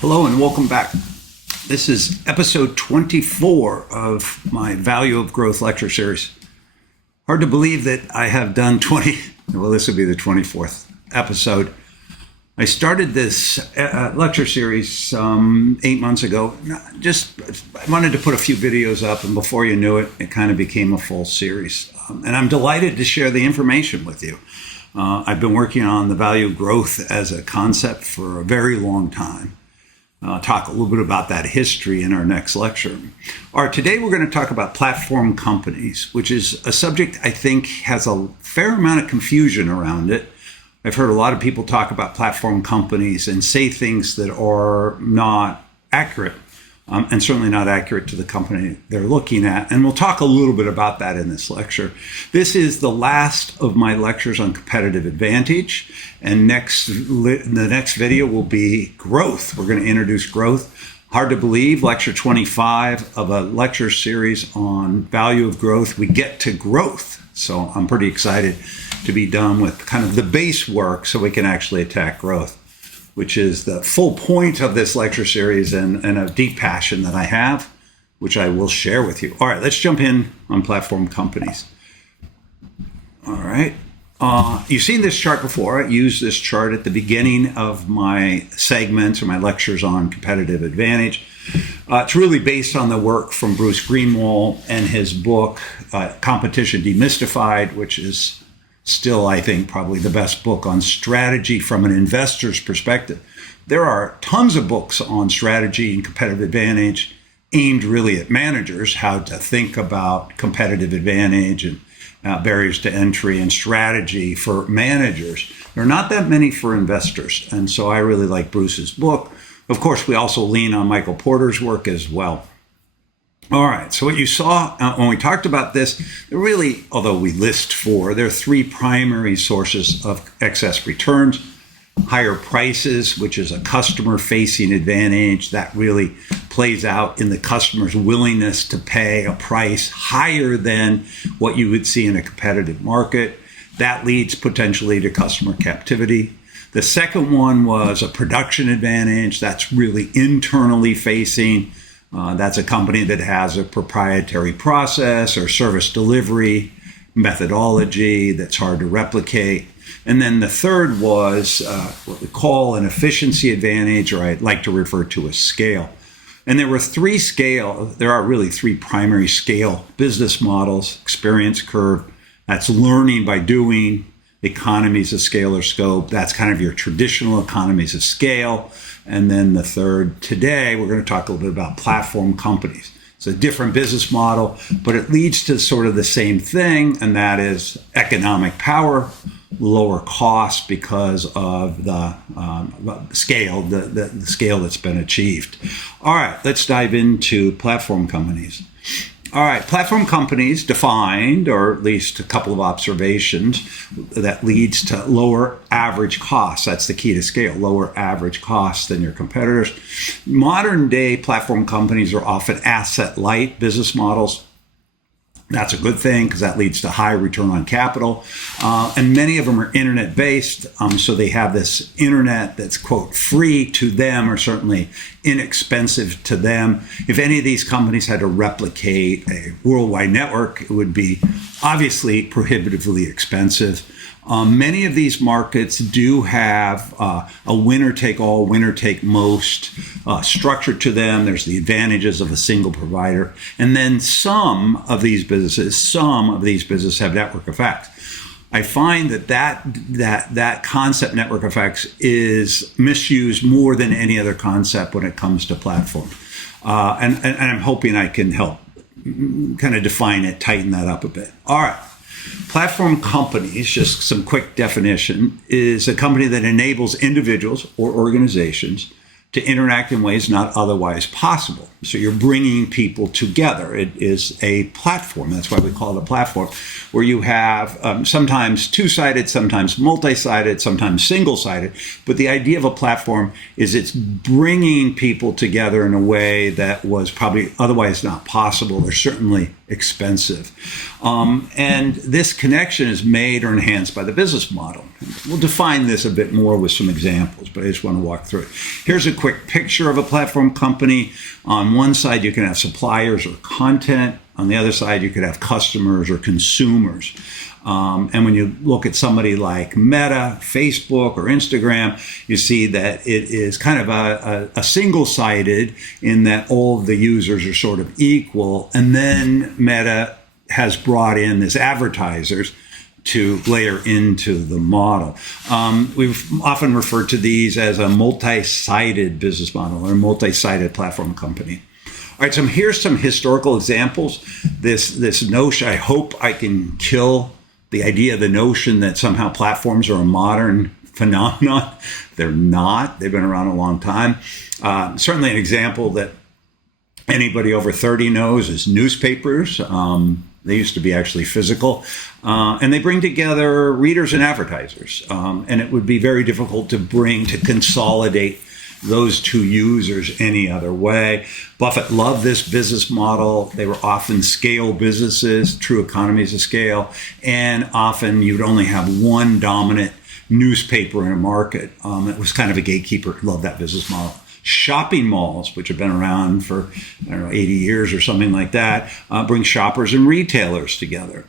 Hello and welcome back. This is episode 24 of my Value of Growth lecture series. Hard to believe that I have done this would be the 24th episode. I started this lecture series 8 months ago. I wanted to put a few videos up, and before you knew it, it kind of became a full series. And I'm delighted to share the information with you. I've been working on the value of growth as a concept for a very long time. Talk a little bit about that history in our next lecture. All right, today we're going to talk about platform companies, which is a subject I think has a fair amount of confusion around it. I've heard a lot of people talk about platform companies and say things that are not accurate, and certainly not accurate to the company they're looking at. And we'll talk a little bit about that in this lecture. This is the last of my lectures on competitive advantage. And the next video will be growth. We're going to introduce growth. Hard to believe, lecture 25 of a lecture series on value of growth. We get to growth. So I'm pretty excited to be done with kind of the base work so we can actually attack growth, which is the full point of this lecture series and a deep passion that I have, which I will share with you. All right, let's jump in on platform companies. All right. You've seen this chart before. I use this chart at the beginning of my segments or my lectures on competitive advantage. It's really based on the work from Bruce Greenwald and his book, Competition Demystified, which is still, I think, probably the best book on strategy from an investor's perspective. There are tons of books on strategy and competitive advantage aimed really at managers, how to think about competitive advantage and barriers to entry and strategy for managers. There are not that many for investors. And so I really like Bruce's book. Of course, we also lean on Michael Porter's work as well. All right, so what you saw when we talked about this, really, although we list four, there are three primary sources of excess returns. Higher prices, which is a customer-facing advantage that really plays out in the customer's willingness to pay a price higher than what you would see in a competitive market. That leads potentially to customer captivity. The second one was a production advantage. That's really internally facing. That's a company that has a proprietary process or service delivery methodology that's hard to replicate. And then the third was what we call an efficiency advantage, or I'd like to refer to as scale. And there are really three primary scale business models: experience curve, that's learning by doing; economies of scale or scope, that's kind of your traditional economies of scale. And then the third, today, we're going to talk a little bit about platform companies. It's a different business model, but it leads to sort of the same thing, and that is economic power, lower cost because of the scale, the scale that's been achieved. All right, let's dive into platform companies. All right, platform companies defined, or at least a couple of observations, that leads to lower average costs. That's the key to scale, lower average costs than your competitors. Modern day platform companies are often asset-light business models. That's a good thing because that leads to high return on capital. And many of them are internet-based, so they have this internet that's, quote, free to them or certainly inexpensive to them. If any of these companies had to replicate a worldwide network, it would be obviously prohibitively expensive. Many of these markets do have a winner-take-all, winner-take-most structure to them. There's the advantages of a single provider. And then some of these businesses have network effects. I find that concept, network effects, is misused more than any other concept when it comes to platform. And I'm hoping I can help kind of define it, tighten that up a bit. All right. Platform companies, just some quick definition, is a company that enables individuals or organizations to interact in ways not otherwise possible. So you're bringing people together. It is a platform. That's why we call it a platform, where you have sometimes two-sided, sometimes multi-sided, sometimes single-sided. But the idea of a platform is it's bringing people together in a way that was probably otherwise not possible or certainly expensive. And this connection is made or enhanced by the business model. We'll define this a bit more with some examples, but I just want to walk through it. Here's a quick picture of a platform company. On one side, you can have suppliers or content. On the other side, you could have customers or consumers. And when you look at somebody like Meta, Facebook, or Instagram, you see that it is kind of a single-sided in that all of the users are sort of equal. And then Meta has brought in this advertisers to layer into the model. We've often referred to these as a multi-sided business model or a multi-sided platform company. All right, so here's some historical examples. This notion, I hope I can kill the idea, the notion that somehow platforms are a modern phenomenon. They're not. They've been around a long time. Certainly an example that anybody over 30 knows is newspapers. They used to be actually physical. And they bring together readers and advertisers. And it would be very difficult to consolidate those two users any other way. Buffett loved this business model. They were often scale businesses, true economies of scale. And often you'd only have one dominant newspaper in a market. It was kind of a gatekeeper. Loved that business model. Shopping malls, which have been around for, 80 years or something like that, bring shoppers and retailers together.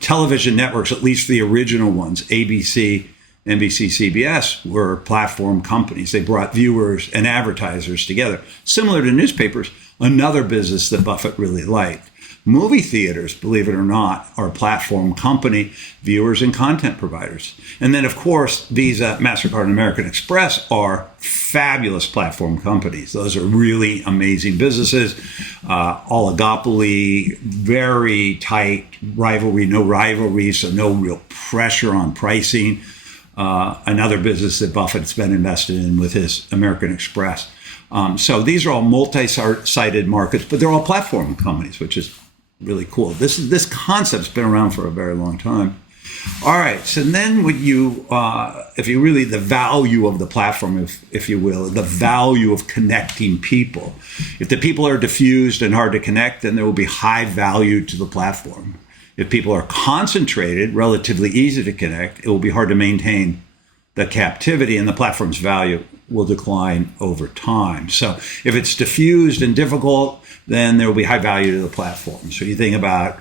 Television networks, at least the original ones, ABC, NBC, CBS, were platform companies. They brought viewers and advertisers together. Similar to newspapers, another business that Buffett really liked. Movie theaters, believe it or not, are a platform company, viewers and content providers. And then, of course, Visa, MasterCard, and American Express are fabulous platform companies. Those are really amazing businesses. Oligopoly, very tight rivalry, no rivalry, so no real pressure on pricing. Another business that Buffett's been invested in with his American Express. So these are all multi-sided markets, but they're all platform companies, which is really cool. This concept's been around for a very long time. All right, so then the value of the platform, if you will, the value of connecting people. If the people are diffused and hard to connect, then there will be high value to the platform. If people are concentrated, relatively easy to connect, it will be hard to maintain the captivity, and the platform's value will decline over time. So if it's diffused and difficult, then there will be high value to the platform. So you think about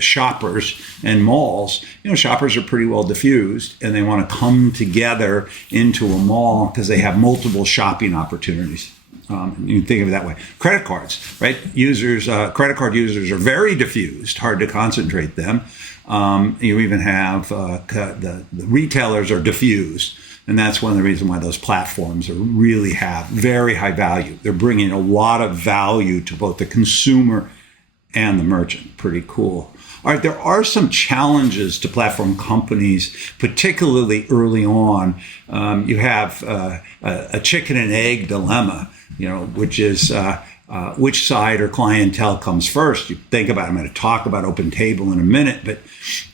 shoppers and malls. Shoppers are pretty well diffused, and they want to come together into a mall because they have multiple shopping opportunities. You can think of it that way. Credit cards, right? Credit card users are very diffused, hard to concentrate them. You even have the retailers are diffused. And that's one of the reasons why those platforms really have very high value. They're bringing a lot of value to both the consumer and the merchant. Pretty cool. All right, there are some challenges to platform companies, particularly early on. You have a chicken and egg dilemma, which is which side or clientele comes first. You think about it. I'm going to talk about OpenTable in a minute, but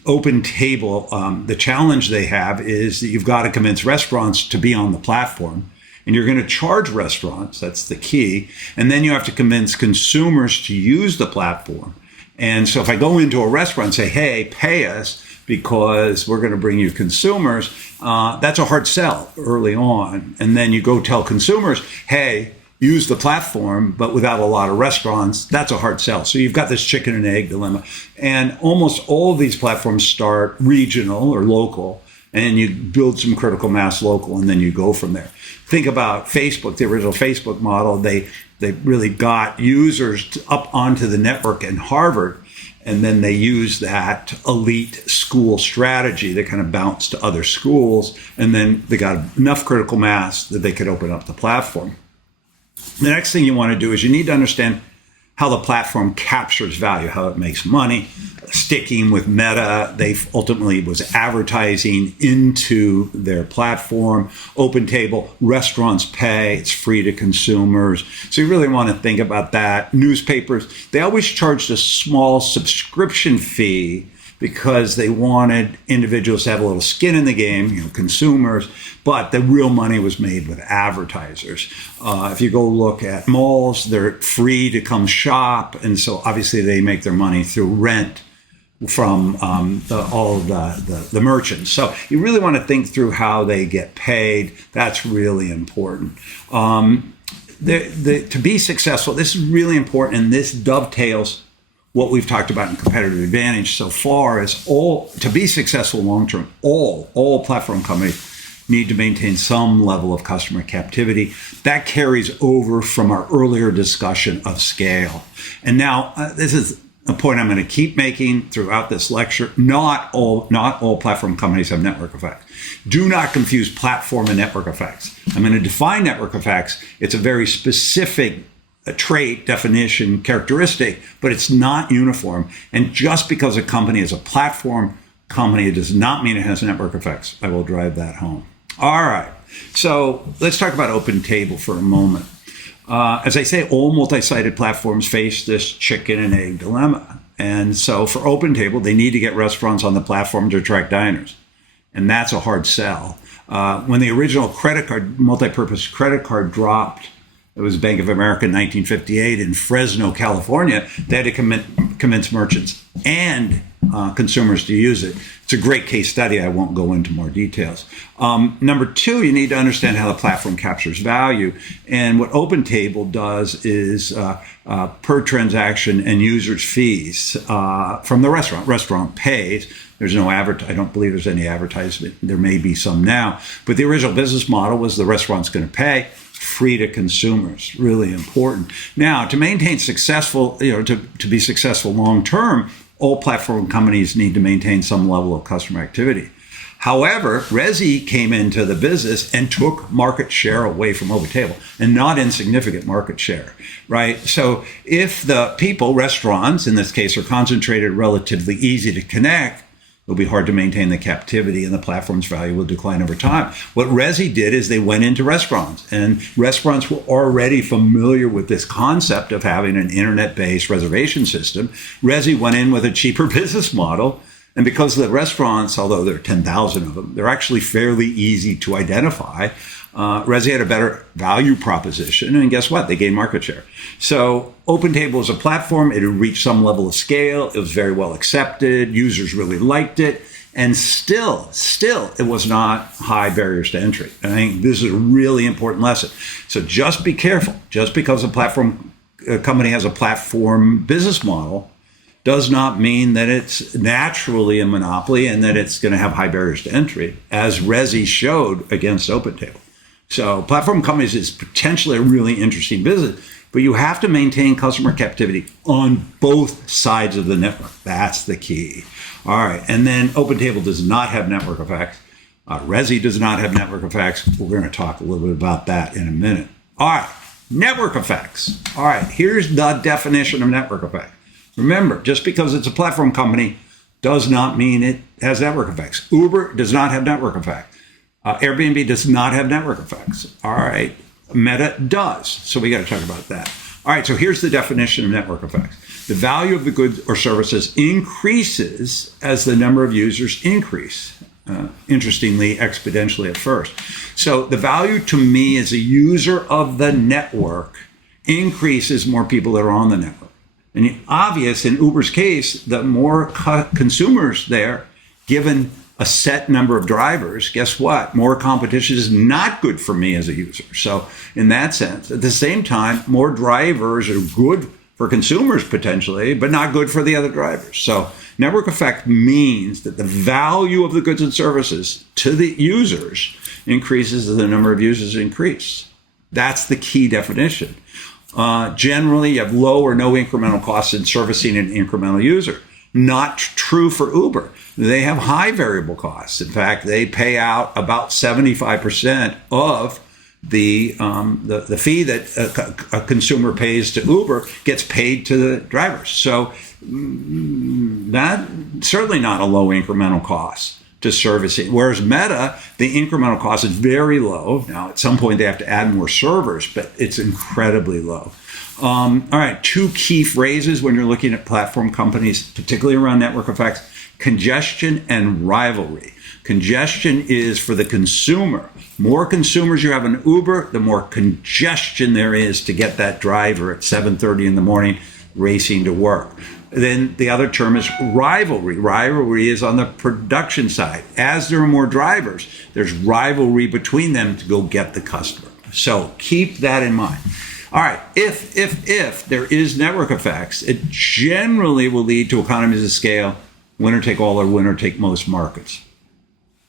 OpenTable, the challenge they have is that you've got to convince restaurants to be on the platform, and you're going to charge restaurants. That's the key. And then you have to convince consumers to use the platform. And so if I go into a restaurant and say, hey, pay us because we're going to bring you consumers, that's a hard sell early on. And then you go tell consumers, hey, use the platform, but without a lot of restaurants, that's a hard sell. So you've got this chicken and egg dilemma. And almost all of these platforms start regional or local, and you build some critical mass local, and then you go from there. Think about Facebook, the original Facebook model. They really got users up onto the network in Harvard, and then they used that elite school strategy that kind of bounced to other schools, and then they got enough critical mass that they could open up the platform. The next thing you want to do is you need to understand how the platform captures value, how it makes money. Sticking with Meta, they ultimately was advertising into their platform. OpenTable, restaurants pay, it's free to consumers. So you really want to think about that. Newspapers, they always charged a small subscription fee because they wanted individuals to have a little skin in the game, consumers, but the real money was made with advertisers. If you go look at malls, they're free to come shop, and so obviously they make their money through rent, from all of the merchants. So you really want to think through how they get paid. That's really important. To be successful, this is really important, and this dovetails what we've talked about in competitive advantage so far. Is to be successful long term, all platform companies need to maintain some level of customer captivity. That carries over from our earlier discussion of scale. And now this is a point I'm going to keep making throughout this lecture. Not all platform companies have network effects. Do not confuse platform and network effects. I'm going to define network effects. It's a very specific trait, definition, characteristic, but it's not uniform. And just because a company is a platform company, it does not mean it has network effects. I will drive that home. All right. So let's talk about OpenTable for a moment. As I say, all multi-sided platforms face this chicken and egg dilemma. And so for OpenTable, they need to get restaurants on the platform to attract diners. And that's a hard sell. When the original multi-purpose credit card dropped, it was Bank of America in 1958 in Fresno, California, they had to convince merchants and consumers to use it. It's a great case study. I won't go into more details. Number two, you need to understand how the platform captures value. And what OpenTable does is per transaction and users' fees from the restaurant. Restaurant pays. There's no I don't believe there's any advertisement. There may be some now. But the original business model was the restaurant's going to pay, free to consumers. Really important. Now, to maintain successful, to be successful long term, all platform companies need to maintain some level of customer activity. However, Resi came into the business and took market share away from OpenTable, and not insignificant market share, right? So if the people, restaurants in this case, are concentrated, relatively easy to connect, it'll be hard to maintain the captivity, and the platform's value will decline over time. What Resi did is they went into restaurants, and restaurants were already familiar with this concept of having an internet-based reservation system. Resi went in with a cheaper business model, and because the restaurants, although there are 10,000 of them, they're actually fairly easy to identify. Resi had a better value proposition, and guess what? They gained market share. So OpenTable was a platform. It had reached some level of scale. It was very well accepted. Users really liked it. And still, it was not high barriers to entry. And I think this is a really important lesson. So just be careful. Just because a company has a platform business model does not mean that it's naturally a monopoly and that it's going to have high barriers to entry, as Resi showed against OpenTable. So platform companies is potentially a really interesting business, but you have to maintain customer captivity on both sides of the network. That's the key. All right. And then OpenTable does not have network effects. Resi does not have network effects. We're going to talk a little bit about that in a minute. All right. Network effects. All right. Here's the definition of network effect. Remember, just because it's a platform company does not mean it has network effects. Uber does not have network effects. Airbnb does not have network effects. All right. Meta does. So we got to talk about that. All right. So here's the definition of network effects. The value of the goods or services increases as the number of users increase. Interestingly, exponentially at first. So the value to me as a user of the network increases more people that are on the network. And obvious in Uber's case, the more consumers there, given a set number of drivers, guess what? More competition is not good for me as a user. So in that sense, at the same time, more drivers are good for consumers potentially, but not good for the other drivers. So network effect means that the value of the goods and services to the users increases as the number of users increase. That's the key definition. Generally, you have low or no incremental costs in servicing an incremental user. Not true for Uber. They have high variable costs. In fact, they pay out about 75% of the fee that a consumer pays to Uber gets paid to the drivers. So that certainly not a low incremental cost to servicing. Whereas Meta, the incremental cost is very low. Now, at some point, they have to add more servers, but it's incredibly low. All right, two key phrases when you're looking at platform companies, particularly around network effects: congestion and rivalry. Congestion is for the consumer. More consumers you have in Uber, the more congestion there is to get that driver at 7:30 in the morning racing to work. Then the other term is rivalry. Rivalry is on the production side. As there are more drivers, there's rivalry between them to go get the customer. So keep that in mind. All right, if there is network effects, it generally will lead to economies of scale, winner take all or winner take most markets,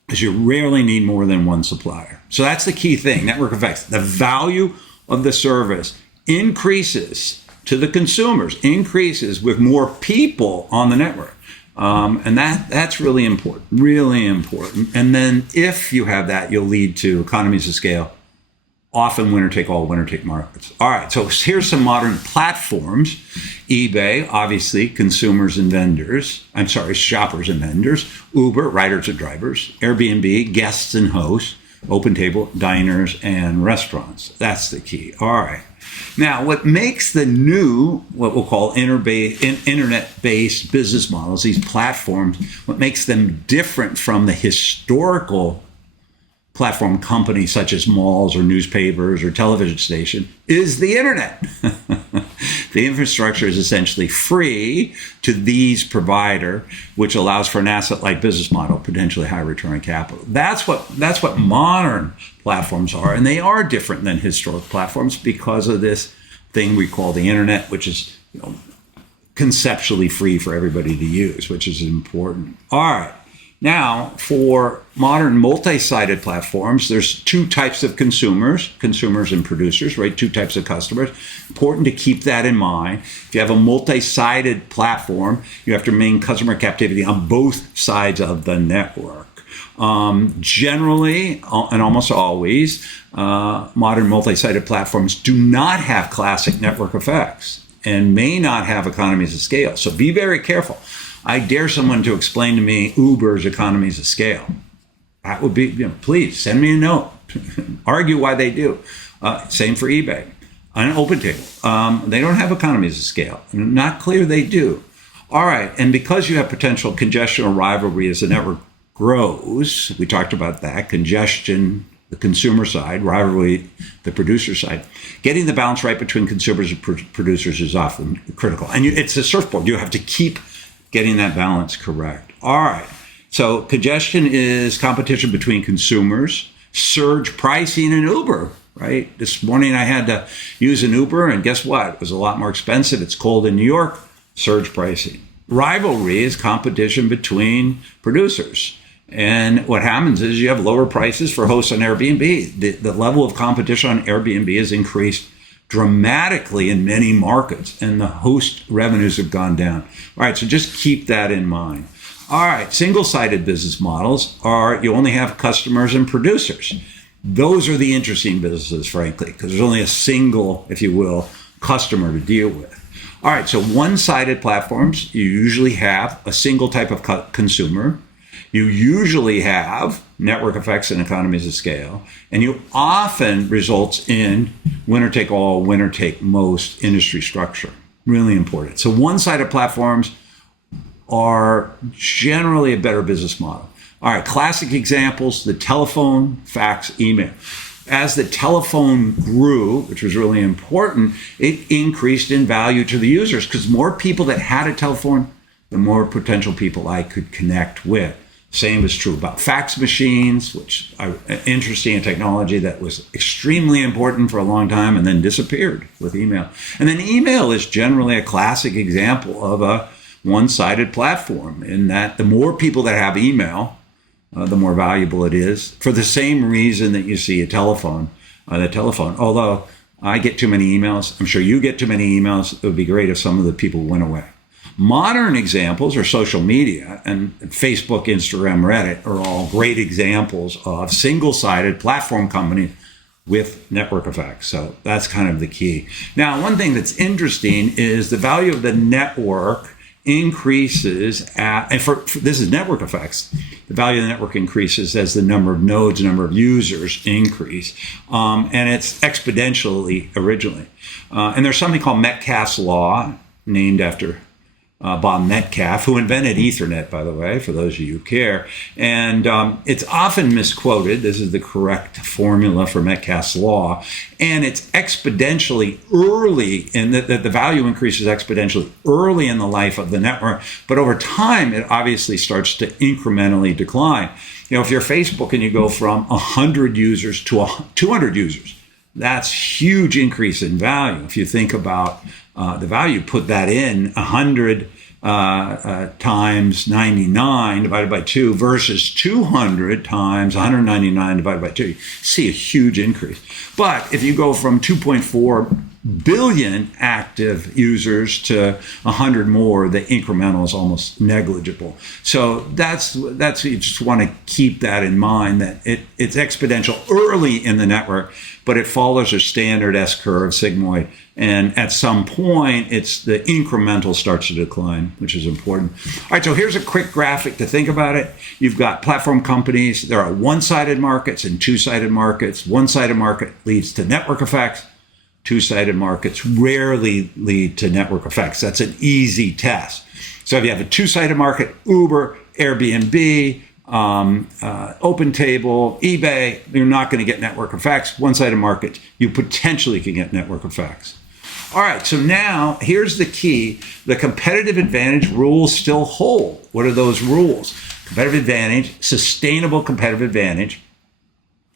because you rarely need more than one supplier. So that's the key thing, network effects. The value of the service increases to the consumers, increases with more people on the network. And that's really important, really important. And then if you have that, you'll lead to economies of scale, often winner take all, winner take markets. All right, so here's some modern platforms. eBay, obviously, consumers and vendors. Shoppers and vendors. Uber, riders and drivers. Airbnb, guests and hosts. OpenTable, diners and restaurants. That's the key. All right. Now, what makes the new, what we'll call internet-based business models, these platforms, what makes them different from the historical platform companies such as malls or newspapers or television station is the internet. The infrastructure is essentially free to these provider, which allows for an asset-light business model, potentially high return on capital. That's what modern platforms are, and they are different than historic platforms because of this thing we call the internet, which is conceptually free for everybody to use, which is important. All right. Now, for modern multi-sided platforms, there's two types of consumers and producers, right? Two types of customers. Important to keep that in mind. If you have a multi-sided platform, you have to maintain customer captivity on both sides of the network. Generally, and almost always, modern multi-sided platforms do not have classic network effects and may not have economies of scale. So be very careful. I dare someone to explain to me Uber's economies of scale. That would be, please send me a note. Argue why they do. Same for eBay. On OpenTable, they don't have economies of scale. Not clear they do. All right, and because you have potential congestion or rivalry as the network grows, we talked about that, congestion, the consumer side, rivalry, the producer side. Getting the balance right between consumers and producers is often critical. And it's a surfboard. You have to keep getting that balance correct. All right. So congestion is competition between consumers, surge pricing in Uber, right? This morning I had to use an Uber, and guess what? It was a lot more expensive. It's cold in New York, surge pricing. Rivalry is competition between producers. And what happens is you have lower prices for hosts on Airbnb. The level of competition on Airbnb has increased dramatically in many markets, and the host revenues have gone down. All right, so just keep that in mind. All right, single-sided business models are you only have customers and producers. Those are the interesting businesses, frankly, because there's only a single, if you will, customer to deal with. All right, so one-sided platforms, you usually have a single type of consumer. You usually have network effects and economies of scale, and you often results in winner take all, winner take most industry structure. Really important. So one-sided platforms are generally a better business model. All right, classic examples, the telephone, fax, email. As the telephone grew, which was really important, it increased in value to the users because more people that had a telephone, the more potential people I could connect with. Same is true about fax machines, which are interesting in technology that was extremely important for a long time and then disappeared with email. And then email is generally a classic example of a one-sided platform in that the more people that have email, the more valuable it is for the same reason that you see a telephone, Although I get too many emails, I'm sure you get too many emails. It would be great if some of the people went away. Modern examples are social media, and Facebook, Instagram, Reddit are all great examples of single-sided platform companies with network effects. So that's kind of the key. Now, one thing that's interesting is the value of the network increases this is network effects. The value of the network increases as the number of nodes, number of users increase, and it's exponentially originally. And there's something called Metcalfe's law, named after Bob Metcalfe, who invented Ethernet, by the way, for those of you who care. And it's often misquoted. This is the correct formula for Metcalfe's law. And it's exponentially early, in that the value increases exponentially early in the life of the network. But over time, it obviously starts to incrementally decline. You know, if you're Facebook and you go from 100 users to 200 users, that's huge increase in value. If you think about the value, put that in 100 times 99 divided by 2 versus 200 times 199 divided by 2. You see a huge increase. But if you go from 2.4 billion active users to 100 more, the incremental is almost negligible. So that's you just want to keep that in mind, that it's exponential early in the network, but it follows a standard S-curve, sigmoid, and at some point, it's the incremental starts to decline, which is important. All right, so here's a quick graphic to think about it. You've got platform companies. There are one-sided markets and two-sided markets. One-sided market leads to network effects. Two-sided markets rarely lead to network effects. That's an easy test. So if you have a two-sided market, Uber, Airbnb, OpenTable, eBay, you're not going to get network effects. One-sided markets, you potentially can get network effects. All right, so now here's the key. The competitive advantage rules still hold. What are those rules? Competitive advantage, sustainable competitive advantage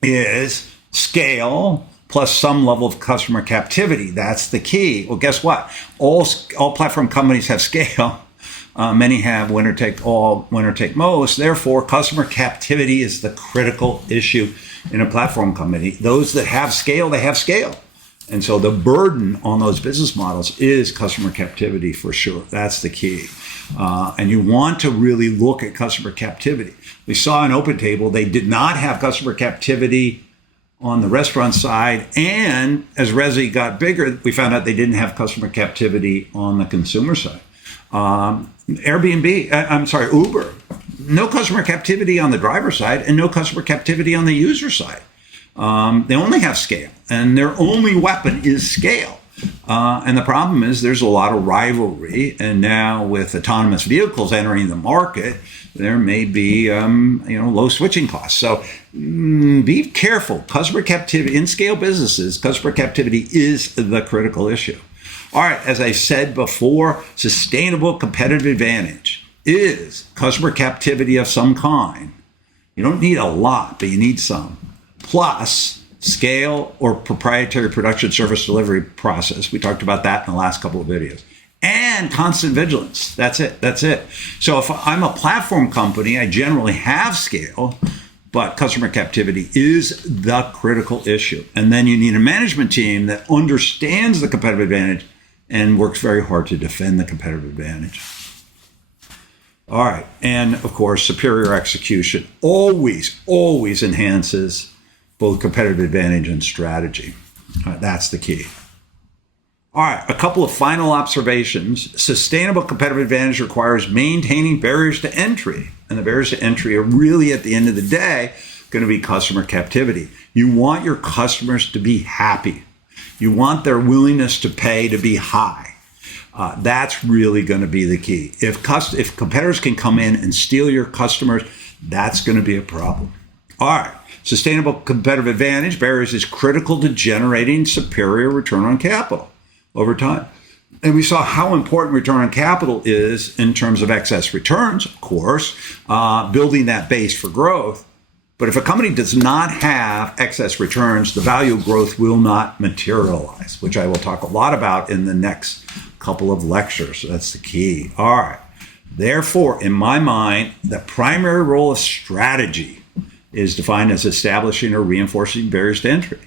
is scale plus some level of customer captivity. That's the key. Well, guess what? All platform companies have scale. Many have winner take all, winner take most. Therefore, customer captivity is the critical issue in a platform company. Those that have scale, they have scale. And so the burden on those business models is customer captivity for sure. That's the key. And you want to really look at customer captivity. We saw in OpenTable, they did not have customer captivity on the restaurant side. And as Resi got bigger, we found out they didn't have customer captivity on the consumer side. Uber, no customer captivity on the driver side and no customer captivity on the user side. They only have scale, and their only weapon is scale. And the problem is there's a lot of rivalry, and now with autonomous vehicles entering the market, there may be low switching costs. So be careful. Customer captivity in scale businesses, customer captivity is the critical issue. All right, as I said before, sustainable competitive advantage is customer captivity of some kind. You don't need a lot, but you need some. Plus scale or proprietary production service delivery process. We talked about that in the last couple of videos. And constant vigilance. That's it. So if I'm a platform company, I generally have scale, but customer captivity is the critical issue. And then you need a management team that understands the competitive advantage and works very hard to defend the competitive advantage. All right. And of course, superior execution always enhances both competitive advantage and strategy. That's the key. All right, a couple of final observations. Sustainable competitive advantage requires maintaining barriers to entry. And the barriers to entry are really, at the end of the day, going to be customer captivity. You want your customers to be happy. You want their willingness to pay to be high. That's really going to be the key. If competitors can come in and steal your customers, that's going to be a problem. All right. Sustainable competitive advantage, barriers, is critical to generating superior return on capital over time. And we saw how important return on capital is in terms of excess returns, of course, building that base for growth. But if a company does not have excess returns, the value of growth will not materialize, which I will talk a lot about in the next couple of lectures. That's the key. All right. Therefore, in my mind, the primary role of strategy is defined as establishing or reinforcing barriers to entry,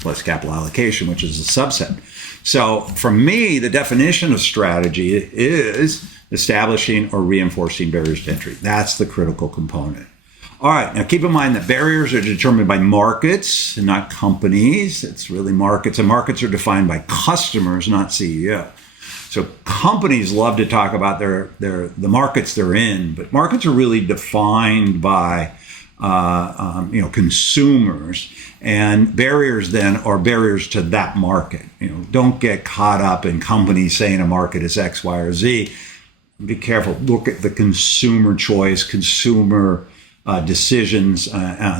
plus capital allocation, which is a subset. So for me, the definition of strategy is establishing or reinforcing barriers to entry. That's the critical component. All right, now keep in mind that barriers are determined by markets and not companies. It's really markets, and markets are defined by customers, not CEO. So companies love to talk about the markets they're in, but markets are really defined by consumers, and barriers then are barriers to that market. Don't get caught up in companies saying a market is X, Y, or Z. be careful. Look at the consumer choice, consumer decisions,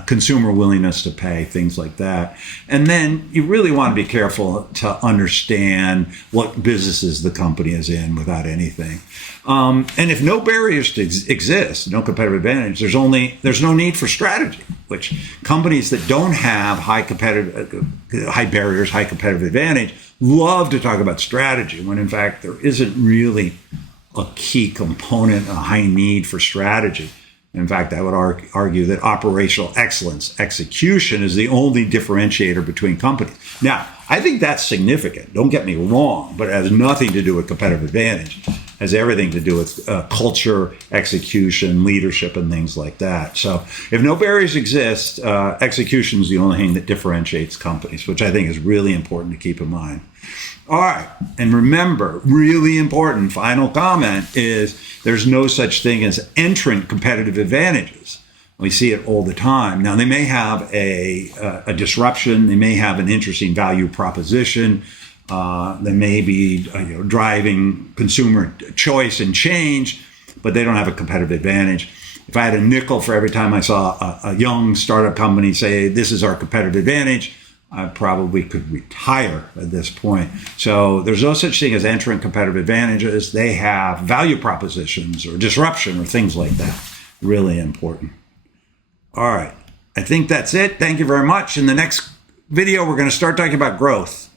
consumer willingness to pay, things like that. And then you really want to be careful to understand what businesses the company is in without anything. And if no barriers to exist, no competitive advantage, there's no need for strategy, which companies that don't have high barriers, high competitive advantage, love to talk about strategy, when in fact there isn't really a key component, a high need for strategy. In fact, I would argue that operational excellence, execution, is the only differentiator between companies. Now, I think that's significant. Don't get me wrong, but it has nothing to do with competitive advantage. It has everything to do with culture, execution, leadership, and things like that. So if no barriers exist, execution is the only thing that differentiates companies, which I think is really important to keep in mind. All right. And remember, really important final comment is there's no such thing as entrant competitive advantages. We see it all the time. Now, they may have a disruption. They may have an interesting value proposition. They may be driving consumer choice and change, but they don't have a competitive advantage. If I had a nickel for every time I saw a young startup company say, this is our competitive advantage, I probably could retire at this point. So there's no such thing as entrant competitive advantages. They have value propositions or disruption or things like that. Really important. All right. I think that's it. Thank you very much. In the next video, we're going to start talking about growth.